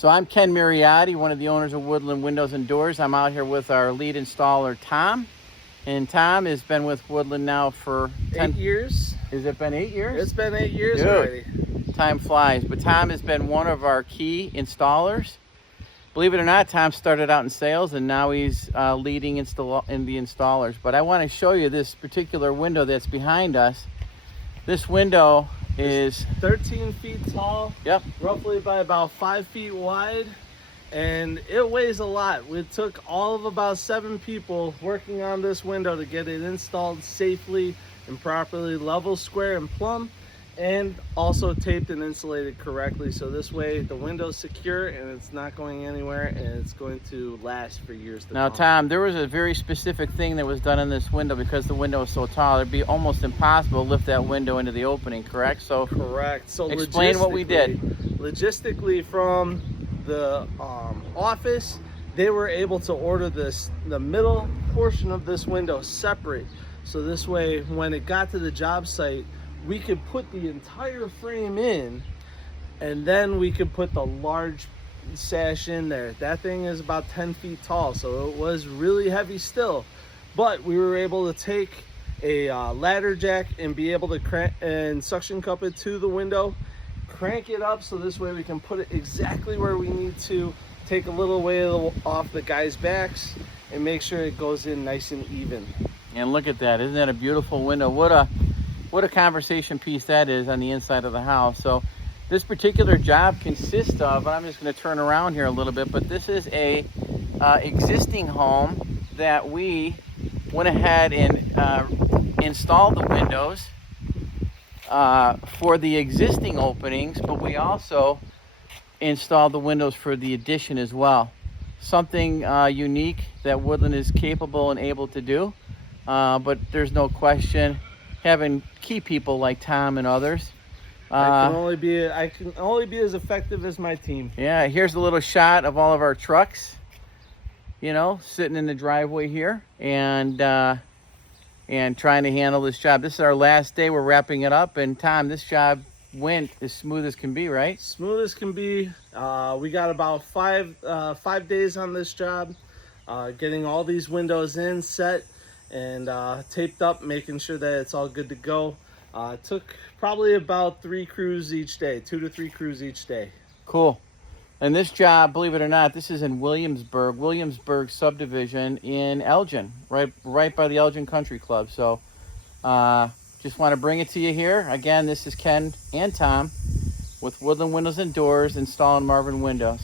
So I'm Ken Mariotti, one of the owners of Woodland Windows and Doors. I'm out here with our lead installer, Tom. And Tom has been with Woodland now for 8 years. Has it been 8 years? It's been 8 years. Dude, already. Time flies. But Tom has been one of our key installers. Believe it or not, Tom started out in sales and now he's leading in the installers. But I want to show you this particular window that's behind us. This window is 13 feet tall. Yep. Roughly by about 5 feet wide. And it weighs a lot. It took all of about 7 people working on this window to get it installed safely and properly, level, square, and plumb, and also taped and insulated correctly. So this way the window's secure and it's not going anywhere and it's going to last for years to come. Now, Tom, there was a very specific thing that was done in this window because the window is so tall. It'd be almost impossible to lift that window into the opening, correct? So correct. So explain what we did. Logistically, from the office, they were able to order the middle portion of this window separate, so this way when it got to the job site we could put the entire frame in and then we could put the large sash in there. That thing is about 10 feet tall, so it was really heavy still, but we were able to take a ladder jack and be able to crank and suction cup it to the window, crank it up, so this way we can put it exactly where we need to, take a little weight off the guys' backs and make sure it goes in nice and even. And look at that. Isn't that a beautiful window? What a conversation piece that is on the inside of the house. So this particular job consists of, I'm just going to turn around here a little bit, but this is a existing home that we went ahead and installed the windows for the existing openings, but we also installed the windows for the addition as well. Something unique that Woodland is capable and able to do, but there's no question having key people like Tom and others. I can only be as effective as my team. Yeah, here's a little shot of all of our trucks, you know, sitting in the driveway here and trying to handle this job. This is our last day. We're wrapping it up, and Tom, this job went as smooth as can be, right? Smooth as can be. We got about 5 days on this job, getting all these windows in, set, and taped up, making sure that it's all good to go. It took probably about 3 crews each day, 2 to 3 crews each day. Cool. And this job, believe it or not, this is in Williamsburg subdivision in Elgin, right by the Elgin Country Club. So just want to bring it to you here. Again, this is Ken and Tom with Woodland Windows and Doors, installing Marvin windows.